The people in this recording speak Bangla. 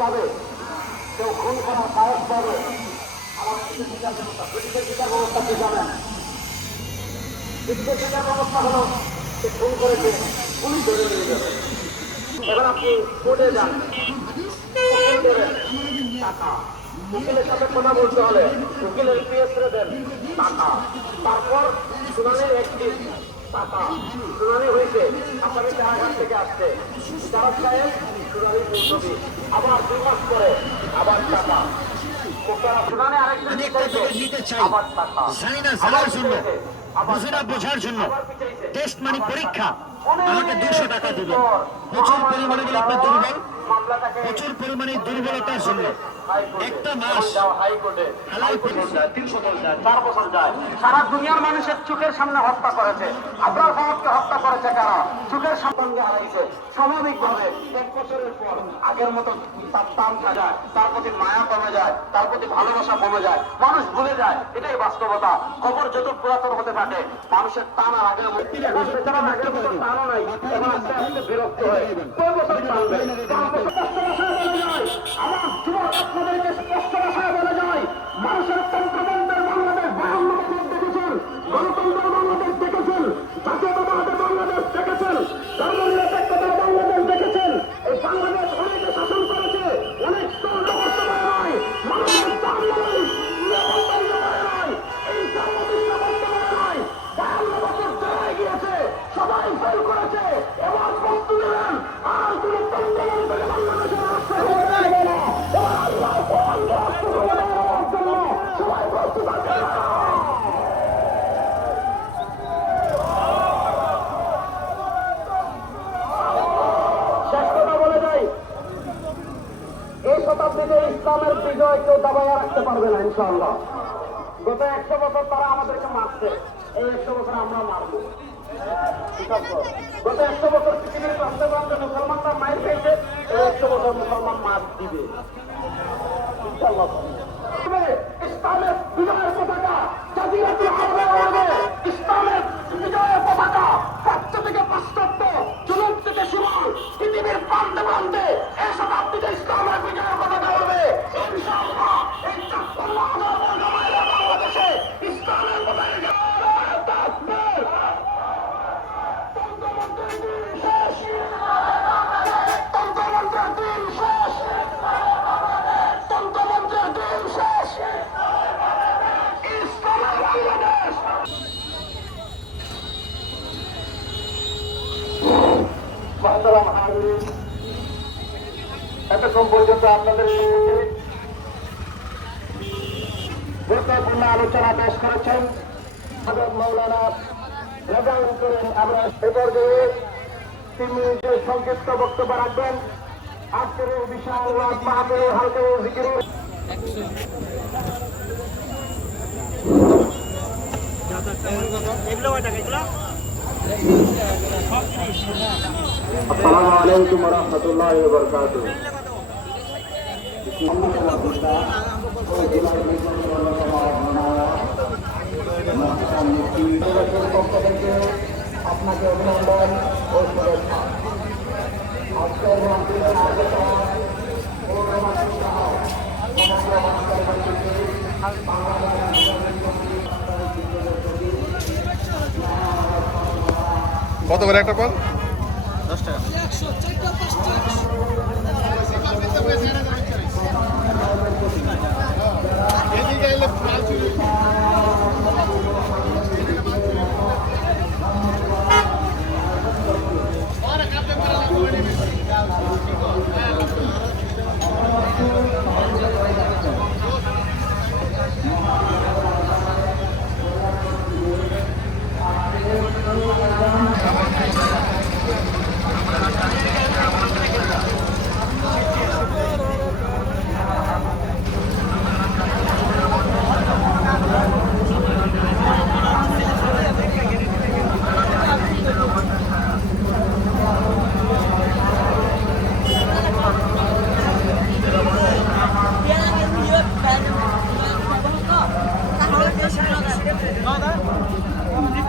পাবে, কেউ খুন করার সাহস পাবে, আমার বিচার ব্যবস্থা, পুলিশের বিচার ব্যবস্থা কি জানেন? পুলিশের বিচার ব্যবস্থা হলো সে খুন করেছে, পুলিশ ধরে নিয়ে যাবে। এবার আপনি কোর্টে যান, উকিল দেবেন টাকা, উকিলের সাথে কথা বলতে হলে উকিলের পিএসরে দেন টাকা, তারপর শুনানির একদিন টাকা, শুনানি হয়েছে, আসামি কারাগার থেকে আসছে, বিচারক সাহেব শুনানি মুলতবি, আবার 2 মাস পরে আবার টাকা, শুনানি আরেকদিন আবার টাকা, বোঝার জন্য টেস্ট মানে পরীক্ষা, আমাকে 200 টাকা দিবেন। প্রচুর পরিমাণে আপনার দুর্বল, প্রচুর পরিমাণে দুর্বলতার জন্য একটা মাস সারা দুনিয়ার মানুষের চোখের সামনে হত্যা করেছে, আবরার সমাজকে হত্যা করেছে কারা? চোখের সামনে হারাইছে। স্বাভাবিক ভাবে 1 বছরের পর আগের মতো তার দাম যায়, তার প্রতি মায়া কমে যায়, তার প্রতি ভালোবাসা কমে যায়, মানুষ ভুলে যায়। এটাই বাস্তবতা। খবর যত পুরাতন হতে থাকে মানুষের টান আর আগের মতো টানও নাই, এখন আস্তে আস্তে বিরক্ত হয়ে কয় বছর টানবে। আমার যুবক আপনাদেরকে স্পষ্ট ভাষায় বলে যায়, মানুষের তন্ত্রতন্ত্রের বাংলাদেশ 52 বছর দেখেছেন, গণতন্ত্রের বাংলাদেশ দেখেছেন, জাতীয়তাবাদের বাংলাদেশ দেখেছেন, ধর্মনিরপেক্ষতার বাংলাদেশ দেখেছেন। এই বাংলাদেশ অনেকে শাসন করেছে, অনেক স্তর করতে পারে নাই, মানুষের দাম নাই, নিরাপত্তার ব্যাপারে নাই, এই সাংবাদিকতা করতে পারে নাই। 52 বছর জেলায় গিয়েছে, সবাই ফেল করেছে। এবার বস্তু নেবেন আর কোন তন্ত্রতন্ত্রের বাংলাদেশের রাষ্ট্র হয়ে যাবে না। এবার আল্লাহ সবাই প্রস্তুত আছে। শেষ কথা বলে যাই, এই শতাব্দীতে ইসলামের বিজয় কেউ দাবাইয়া রাখতে পারবে না ইনশাআল্লাহ। গত 100 বছর তারা আমাদেরকে মারছে, এই 100 বছর আমরা মারবো। গত 100 বছর পৃথিবীর প্রান্তে প্রান্তে মুসলমানরা মার খেয়েছে, এই 100 বছর মুসলমান মার দিবে ইনশাআল্লাহ। ইসলামের বিজয়ের পতাকা জাজিরাতুল আরবে উড়বে, ইসলামের বিজয়ের পতাকা প্রাচ্য থেকে পাশ্চাত্য, জুনুব থেকে শিমাল, পৃথিবীর প্রান্তে প্রান্তে এই শতাব্দীতে ইসলামের বিজয়ের পতাকা উড়বে ইনশাআল্লাহ। এই 54,000 বর্গ মাইলের বাংলাদেশে ইসলামের পতাকা এতক্ষণ পর্যন্ত আপনাদের সম্মুখে গুরুত্বপূর্ণ আলোচনা পেশ করেছেন মৌলানা রেজাউল করিম। আমরা এ পর্যায়ে 3 মিনিটের সংক্ষিপ্ত বক্তব্য রাখবেন। আজকের এই বিশাল রাত মাহফিলের হালকা জিকিরের আসসালামু আলাইকুম ওয়া রাহমাতুল্লাহি ওয়া বারাকাতুহু। আপনাকে অভিনন্দন ও শুভেচ্ছা। আজকের মন্ত্রীর আলোচনা কত করে একটা পান? 10 টাকা। Nada.